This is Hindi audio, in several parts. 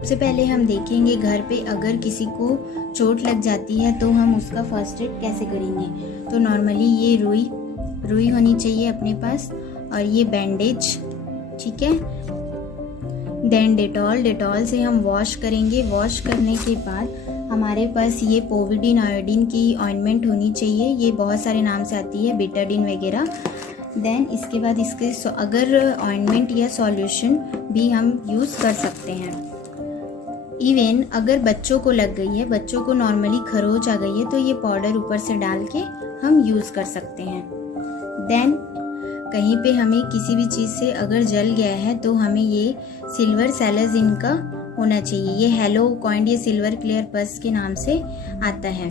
सबसे पहले हम देखेंगे घर पे अगर किसी को चोट लग जाती है तो हम उसका फर्स्ट एड कैसे करेंगे। तो नॉर्मली ये रुई होनी चाहिए अपने पास, और ये बैंडेज, ठीक है। देन डेटॉल से हम वॉश करेंगे। वॉश करने के बाद हमारे पास ये पोविडीन आयोडीन की ऑइंटमेंट होनी चाहिए। ये बहुत सारे नाम से आती है, बेटाडीन वगैरह। देन इसके बाद इसके अगर ऑइंटमेंट या सॉल्यूशन भी हम यूज़ कर सकते हैं। इवन अगर बच्चों को लग गई है, बच्चों को नॉर्मली खरोच आ गई है, तो ये पाउडर ऊपर से डाल के हम यूज़ कर सकते हैं। देन कहीं पे हमें किसी भी चीज़ से अगर जल गया है तो हमें ये सिल्वर सैलाजिन का होना चाहिए। ये हेलो कॉइंड ये सिल्वर क्लियर पस के नाम से आता है।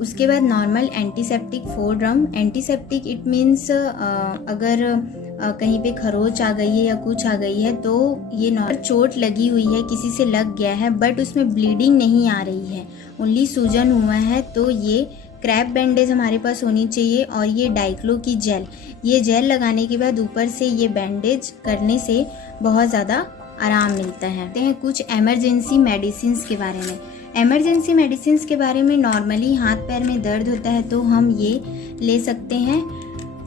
उसके बाद normal antiseptic 4 drum. Antiseptic it means अगर कहीं पे खरोच आ गई है या कुछ आ गई है तो ये नॉर्मल चोट लगी हुई है, किसी से लग गया है बट उसमें ब्लीडिंग नहीं आ रही है, ओनली सूजन हुआ है, तो ये क्रैप बैंडेज हमारे पास होनी चाहिए। और ये डाइक्लो की जेल, ये जेल लगाने के बाद ऊपर से ये बैंडेज करने से बहुत ज़्यादा आराम मिलता है। कुछ एमरजेंसी मेडिसिन के बारे में। एमरजेंसी मेडिसिन के बारे में नॉर्मली हाथ पैर में दर्द होता है तो हम ये ले सकते हैं,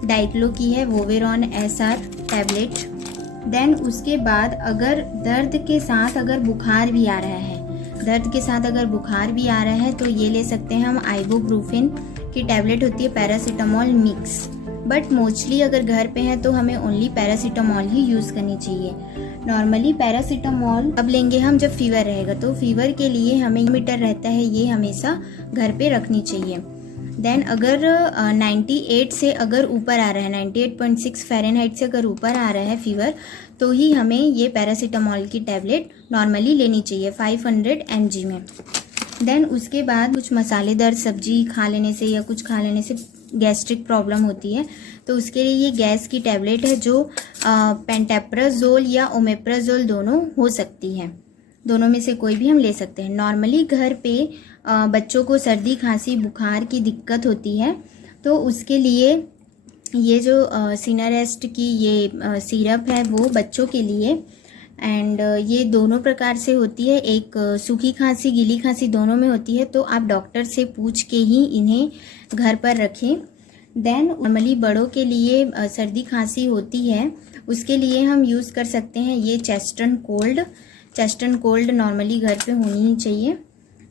डाइक्लो की है वोवेरॉन SR टैबलेट। देन उसके बाद अगर दर्द के साथ अगर बुखार भी आ रहा है, तो ये ले सकते हैं हम आइबुप्रोफेन की टैबलेट होती है, पैरासीटामोल मिक्स। बट मोस्टली अगर घर पे है तो हमें ओनली पैरासीटामोल ही यूज़ करनी चाहिए। नॉर्मली पैरासीटामोल अब लेंगे हम जब फीवर रहेगा, तो फीवर के लिए हमें मीटर रहता है, ये हमेशा घर पे रखनी चाहिए। देन अगर 98 से अगर ऊपर आ रहा है, 98.6 फ़ारेनहाइट से अगर ऊपर आ रहा है फीवर, तो ही हमें ये पैरासीटामोल की टैबलेट नॉर्मली लेनी चाहिए 500 mg में। देन उसके बाद कुछ मसालेदार सब्जी खा लेने से या कुछ खा लेने से गैस्ट्रिक प्रॉब्लम होती है, तो उसके लिए ये गैस की टैबलेट है जो पेंटाप्राजोल या ओमेप्राजोल दोनों हो सकती है, दोनों में से कोई भी हम ले सकते हैं। नॉर्मली घर पे बच्चों को सर्दी खांसी बुखार की दिक्कत होती है, तो उसके लिए ये जो सिनारेस्ट की ये सिरप है वो बच्चों के लिए, एंड ये दोनों प्रकार से होती है, एक सूखी खांसी गीली खांसी दोनों में होती है, तो आप डॉक्टर से पूछ के ही इन्हें घर पर रखें। देन नॉर्मली बड़ों के लिए सर्दी खांसी होती है, उसके लिए हम यूज़ कर सकते हैं ये चेस्टन कोल्ड नॉर्मली घर पे होनी ही चाहिए।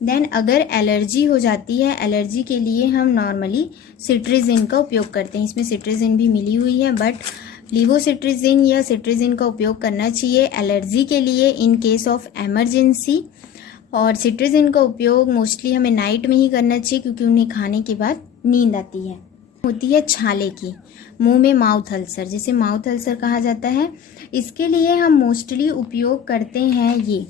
देन अगर एलर्जी हो जाती है, एलर्जी के लिए हम नॉर्मली सिट्रिजिन का उपयोग करते हैं, इसमें सिट्रिजिन भी मिली हुई है, बट लीवोसिट्रिजिन या सिट्रिजिन का उपयोग करना चाहिए एलर्जी के लिए इन केस ऑफ एमरजेंसी। और सिट्रिजिन का उपयोग मोस्टली हमें नाइट में ही करना चाहिए क्योंकि उन्हें खाने के बाद नींद आती है। होती है छाले की, मुंह में माउथ अल्सर, जिसे माउथ अल्सर कहा जाता है, इसके लिए हम मोस्टली उपयोग करते हैं ये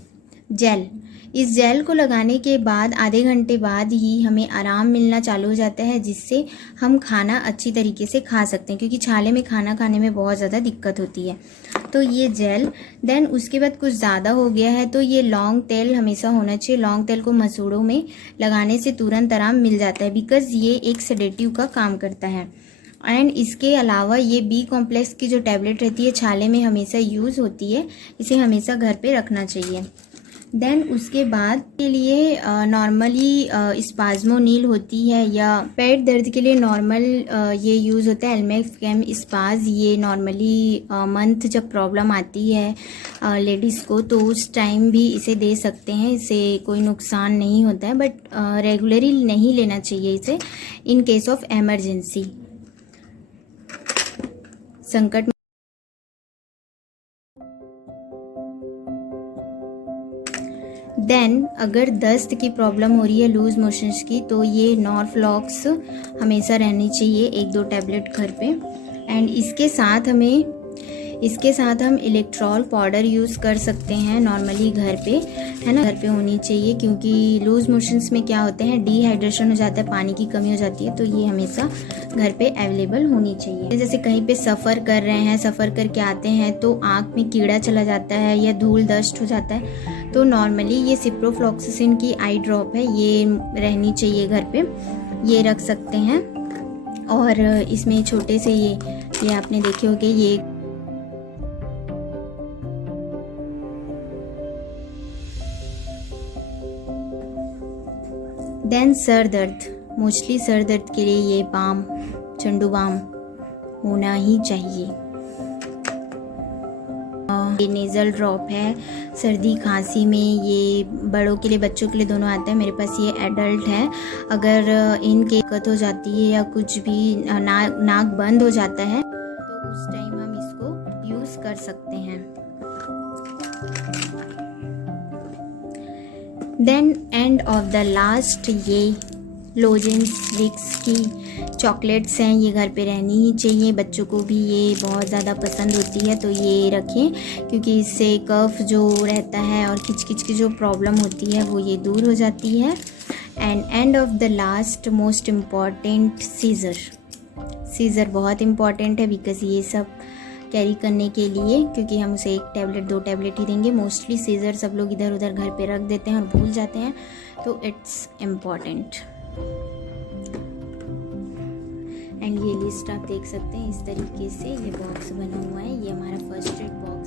जेल। इस जेल को लगाने के बाद आधे घंटे बाद ही हमें आराम मिलना चालू हो जाता है, जिससे हम खाना अच्छी तरीके से खा सकते हैं, क्योंकि छाले में खाना खाने में बहुत ज़्यादा दिक्कत होती है। तो ये जेल। देन उसके बाद कुछ ज़्यादा हो गया है तो ये लौंग तेल हमेशा होना चाहिए। लौंग तेल को मसूड़ों में लगाने से तुरंत आराम मिल जाता है, बिकॉज़ ये एक सेडेटिव का काम करता है। एंड इसके अलावा ये बी कॉम्प्लेक्स की जो टैबलेट रहती है छाले में हमेशा यूज़ होती है, इसे हमेशा घर पे रखना चाहिए। देन उसके बाद के लिए नॉर्मली स्पाज्मोनील होती है, या पेट दर्द के लिए नॉर्मल ये यूज़ होता है एल्मेक्सम स्पाज। ये नॉर्मली मंथ जब प्रॉब्लम आती है लेडीज़ को, तो उस टाइम भी इसे दे सकते हैं, इससे कोई नुकसान नहीं होता है, बट रेगुलरली नहीं लेना चाहिए इसे इन केस ऑफ एमरजेंसी संकट। देन अगर दस्त की प्रॉब्लम हो रही है, लूज मोशंस की, तो ये नॉर्फ्लॉक्स हमेशा रहनी चाहिए 1-2 टैबलेट घर पे। एंड इसके साथ हम इलेक्ट्रॉल पाउडर यूज़ कर सकते हैं नॉर्मली घर पे, है ना, घर पे होनी चाहिए, क्योंकि लूज मोशंस में क्या होते हैं, डिहाइड्रेशन हो जाता है, पानी की कमी हो जाती है, तो ये हमेशा घर पे अवेलेबल होनी चाहिए। जैसे कहीं पे सफ़र कर रहे हैं, सफ़र करके आते हैं तो आँख में कीड़ा चला जाता है या धूल डस्ट हो जाता है, तो नॉर्मली ये सिप्रोफ्लॉक्सासिन की आई ड्रॉप है, ये रहनी चाहिए घर पे, ये रख सकते हैं। और इसमें छोटे से ये आपने देखे होंगे, ये देन सर दर्द, मोस्टली सर दर्द के लिए ये बाम, चंडू बाम होना ही चाहिए। ये नेज़ल ड्रॉप है सर्दी खांसी में, ये बड़ों के लिए बच्चों के लिए दोनों आता है। मेरे पास ये एडल्ट है। अगर इनके दिक्कत हो जाती है या कुछ भी नाक बंद हो जाता है तो उस टाइम हम इसको यूज़ कर सकते हैं। Then end of the last ये लोजेंस विक्स की चॉकलेट्स हैं, ये घर पे रहनी ही चाहिए। बच्चों को भी ये बहुत ज़्यादा पसंद होती है, तो ये रखें क्योंकि इससे कफ जो रहता है और खिचखिच की जो प्रॉब्लम होती है वो ये दूर हो जाती है। End of the last most important seizure बहुत इम्पॉर्टेंट है बिकॉज़ ये सब कैरी करने के लिए, क्योंकि हम उसे 1 टैबलेट 2 टैबलेट ही देंगे। मोस्टली सीज़र सब लोग इधर उधर घर पे रख देते हैं और भूल जाते हैं, तो इट्स इम्पॉर्टेंट। एंड ये लिस्ट आप देख सकते हैं इस तरीके से, ये बॉक्स बना हुआ है। ये हमारा फर्स्ट एड बॉक्स